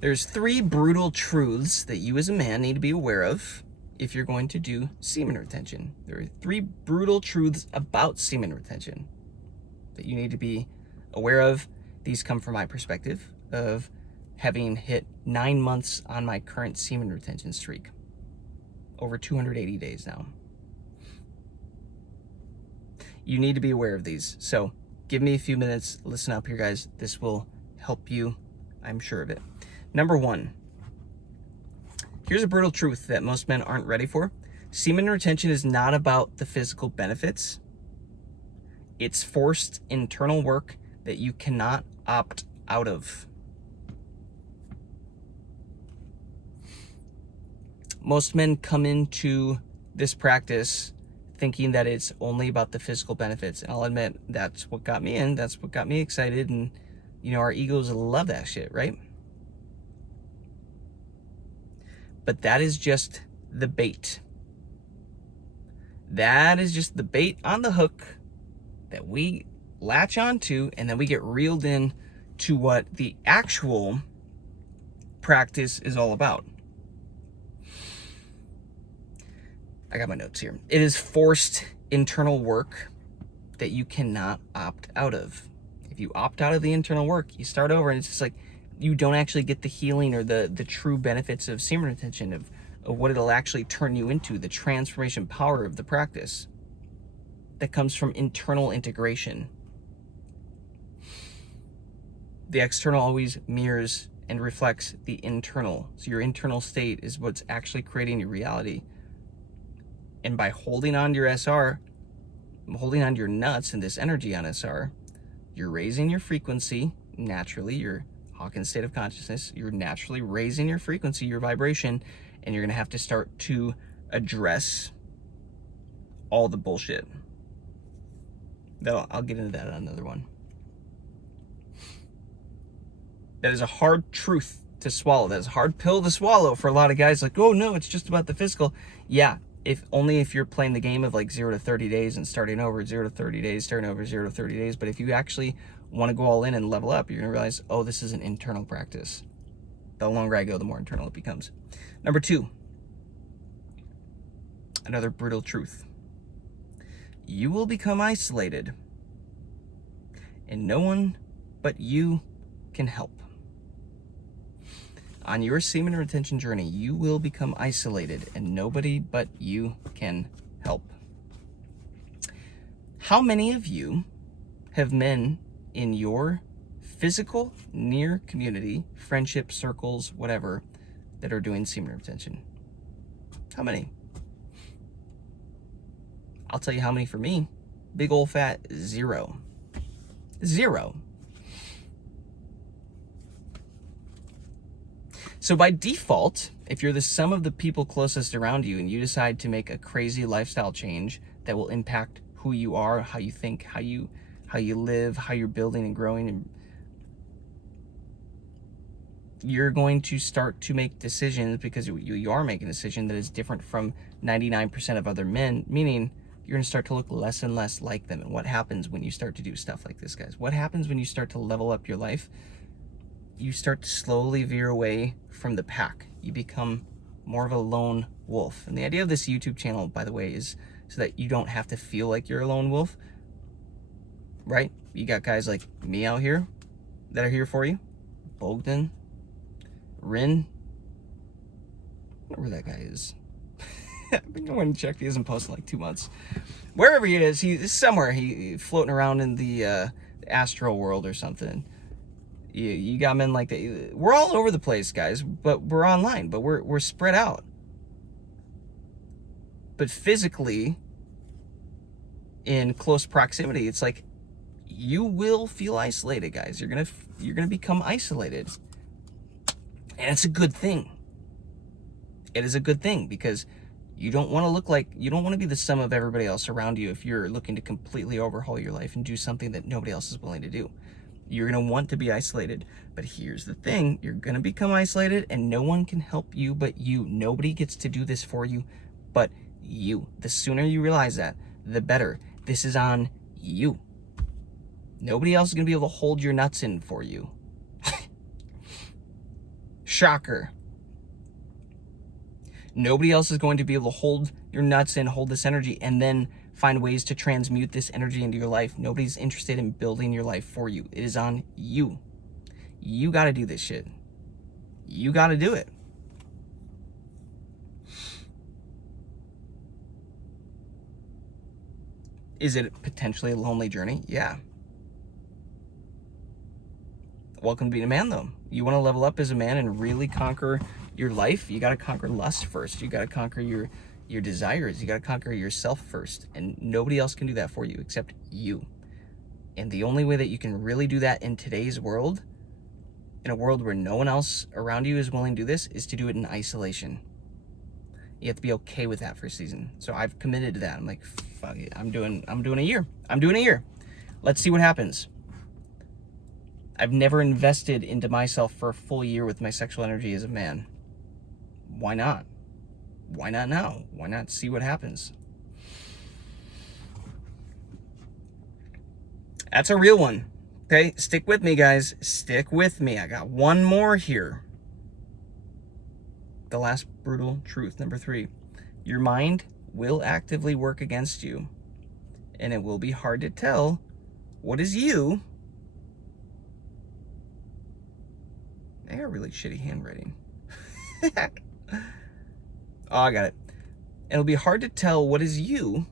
There's 3 brutal truths that you as a man need to be aware of if you're going to do semen retention. There are 3 brutal truths about semen retention that you need to be aware of. These come from my perspective of having hit 9 months on my current semen retention streak. Over 280 days now. You need to be aware of these. So give me a few minutes. Listen up here, guys. This will help you. I'm sure of it. Number 1. Here's a brutal truth that most men aren't ready for. Semen retention is not about the physical benefits. It's forced internal work that you cannot opt out of. Most men come into this practice thinking that it's only about the physical benefits. And I'll admit, that's what got me in. That's what got me excited. And, you know, our egos love that shit, right? But that is just the bait. That is just the bait on the hook that we latch onto, and then we get reeled in to what the actual practice is all about. I got my notes here. It is forced internal work that you cannot opt out of. If you opt out of the internal work, you start over, and it's just like you don't actually get the healing or the true benefits of semen retention, of what it'll actually turn you into, the transformation power of the practice that comes from internal integration. The external always mirrors and reflects the internal. So your internal state is what's actually creating your reality. And by holding on to your SR, holding on to your nuts and this energy on SR, you're raising your frequency naturally, your Hawkins state of consciousness. You're naturally raising your frequency, your vibration, and you're going to have to start to address all the bullshit. I'll get into that on another one. That is a hard truth to swallow. That is a hard pill to swallow for a lot of guys. Like, oh no, it's just about the physical. Yeah, if you're playing the game of like 0 to 30 days and starting over 0 to 30 days, starting over 0 to 30 days. But if you actually want to go all in and level up, you're going to realize, oh, this is an internal practice. The longer I go, the more internal it becomes. Number 2, another brutal truth. You will become isolated, and no one but you can help. On your semen retention journey, you will become isolated, and nobody but you can help. How many of you have men in your physical near community, friendship circles, whatever, that are doing semen retention? How many? I'll tell you how many for me. Big old fat 0. 0. So by default, if you're the sum of the people closest around you and you decide to make a crazy lifestyle change that will impact who you are, how you think, how you live, how you're building and growing, and you're going to start to make decisions, because you are making a decision that is different from 99% of other men, meaning you're going to start to look less and less like them. And what happens when you start to do stuff like this, guys? What happens when you start to level up your life? You start to slowly veer away from the pack. You become more of a lone wolf. And the idea of this YouTube channel, by the way, is so that you don't have to feel like you're a lone wolf, right? You got guys like me out here that are here for you. Bogdan, Rin, I don't know where that guy is. I think I went and checked. He hasn't posted in like 2 months. Wherever he is, he's somewhere. He's floating around in the astral world or something. You got men like that. We're all over the place, guys, but we're online, but we're spread out. But physically, in close proximity, it's like you will feel isolated, guys. You're gonna become isolated, and it's a good thing. It is a good thing, because you don't want to be the sum of everybody else around you if you're looking to completely overhaul your life and do something that nobody else is willing to do. You're going to want to be isolated. But here's the thing. You're going to become isolated, and no one can help you but you. Nobody gets to do this for you but you. The sooner you realize that, the better. This is on you. Nobody else is going to be able to hold your nuts in for you. Shocker. Nobody else is going to be able to hold your nuts and hold this energy and then find ways to transmute this energy into your life. Nobody's interested in building your life for you. It is on you. You got to do this shit. You got to do it. Is it potentially a lonely journey? Yeah. Welcome to being a man, though. You want to level up as a man and really conquer your life, you got to conquer lust first. You got to conquer your desires. You got to conquer yourself first. And nobody else can do that for you except you. And the only way that you can really do that in today's world, in a world where no one else around you is willing to do this, is to do it in isolation. You have to be okay with that for a season. So I've committed to that. I'm like, fuck it. I'm doing a year. I'm doing a year. Let's see what happens. I've never invested into myself for a full year with my sexual energy as a man. Why not? Why not now? Why not see what happens? That's a real one. Okay, stick with me, guys. Stick with me. I got one more here. The last brutal truth, number 3. Your mind will actively work against you, and it will be hard to tell what is you. They got really shitty handwriting. Oh, I got it. It'll be hard to tell what is you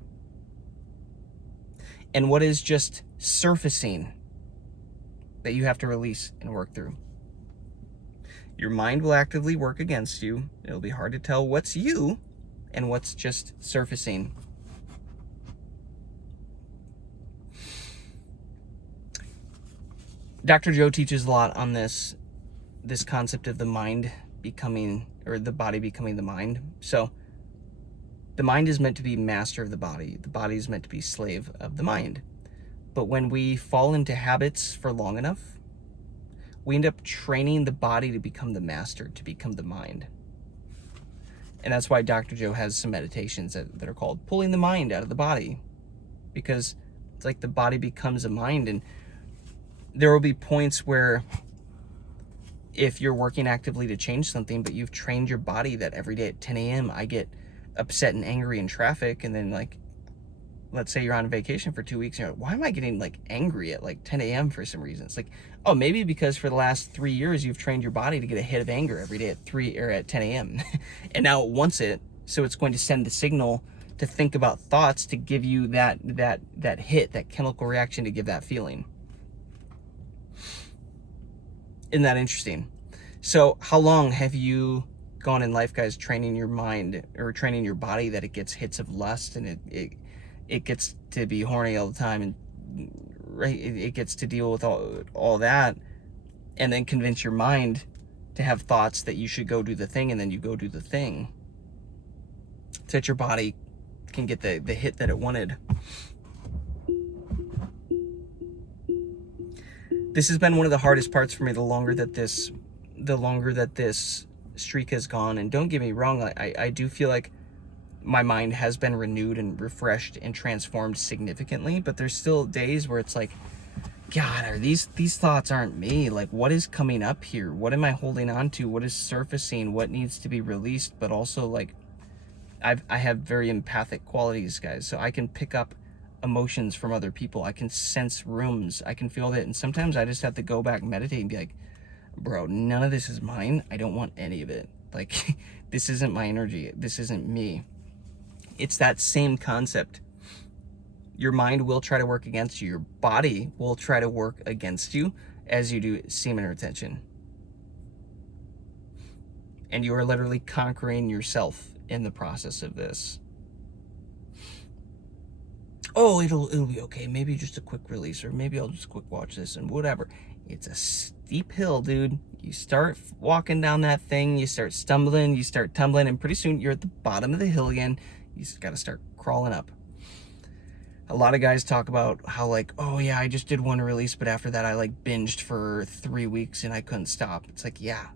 and what is just surfacing that you have to release and work through. Your mind will actively work against you. It'll be hard to tell what's you and what's just surfacing. Dr. Joe teaches a lot on this concept of the mind becoming, or the body becoming the mind. So the mind is meant to be master of the body. The body is meant to be slave of the mind. But when we fall into habits for long enough, we end up training the body to become the master, to become the mind. And that's why Dr. Joe has some meditations that are called pulling the mind out of the body, because it's like the body becomes a mind. And there will be points where if you're working actively to change something, but you've trained your body that every day at 10 a.m. I get upset and angry in traffic, and then, like, let's say you're on vacation for 2 weeks and you're like, why am I getting like angry at like 10 a.m. for some reason? It's like, oh, maybe because for the last 3 years you've trained your body to get a hit of anger every day at 3 or at 10 a.m. and now it wants it, so it's going to send the signal to think about thoughts to give you that hit, that chemical reaction to give that feeling. Isn't that interesting? So how long have you gone in life, guys, training your mind or training your body that it gets hits of lust, and it gets to be horny all the time, and right, it gets to deal with all that, and then convince your mind to have thoughts that you should go do the thing, and then you go do the thing so that your body can get the hit that it wanted. This has been one of the hardest parts for me the longer that this streak has gone. And don't get me wrong, I do feel like my mind has been renewed and refreshed and transformed significantly, but there's still days where it's like, God, these thoughts aren't me. Like, what is coming up here? What am I holding on to? What is surfacing? What needs to be released? But also, like, I have very empathic qualities, guys, so I can pick up emotions from other people. I can sense rooms. I can feel that. And sometimes I just have to go back and meditate and be like, bro, none of this is mine. I don't want any of it. Like, this isn't my energy. This isn't me. It's that same concept. Your mind will try to work against you. Your body will try to work against you as you do semen retention. And you are literally conquering yourself in the process of this. Oh, it'll be okay. Maybe just a quick release, or maybe I'll just quick watch this and whatever. It's a steep hill, dude. You start walking down that thing, you start stumbling, you start tumbling, and pretty soon you're at the bottom of the hill again. You just got to start crawling up. A lot of guys talk about how, like, oh yeah, I just did one release, but after that I like binged for 3 weeks and I couldn't stop. It's like, yeah.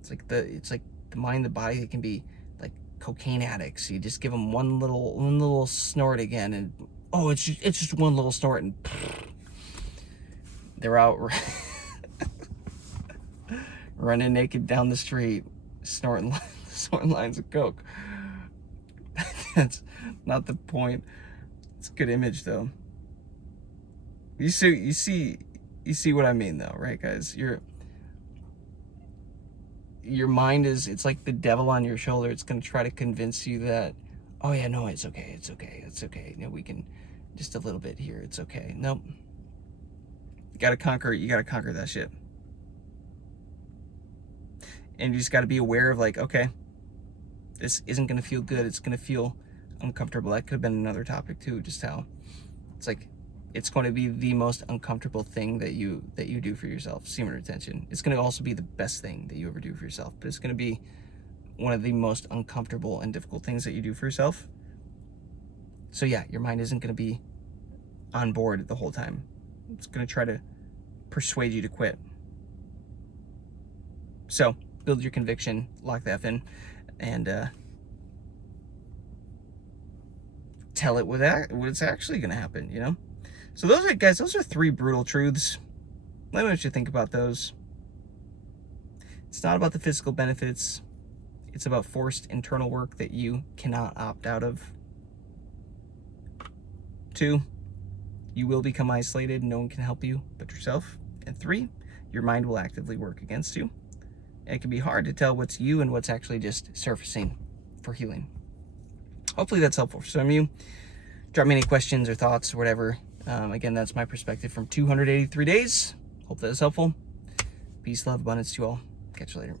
It's like the mind, the body, it can be like cocaine addicts. You just give them one little snort again, and oh, it's just one little snort, and they're out. running naked down the street, snorting lines of coke. That's not the point. It's a good image though. You see what I mean though, right, guys? Your mind it's like the devil on your shoulder. It's going to try to convince you that, oh yeah, no, it's okay. You know, we can just a little bit here. It's okay. Nope. You got to conquer that shit. And you just got to be aware of, like, okay, this isn't going to feel good. It's going to feel uncomfortable. That could have been another topic too, just how it's like, it's going to be the most uncomfortable thing that you do for yourself, semen retention. It's going to also be the best thing that you ever do for yourself, but it's going to be one of the most uncomfortable and difficult things that you do for yourself. So yeah, your mind isn't going to be on board the whole time. It's going to try to persuade you to quit. So build your conviction, lock that in, and tell it what's actually going to happen, you know? So those are 3 brutal truths. Let me know what you think about those. It's not about the physical benefits. It's about forced internal work that you cannot opt out of. 2, you will become isolated. No one can help you but yourself. And 3, your mind will actively work against you. And it can be hard to tell what's you and what's actually just surfacing for healing. Hopefully that's helpful for some of you. Drop me any questions or thoughts or whatever. Again, that's my perspective from 283 days. Hope that is helpful. Peace, love, abundance to you all. Catch you later.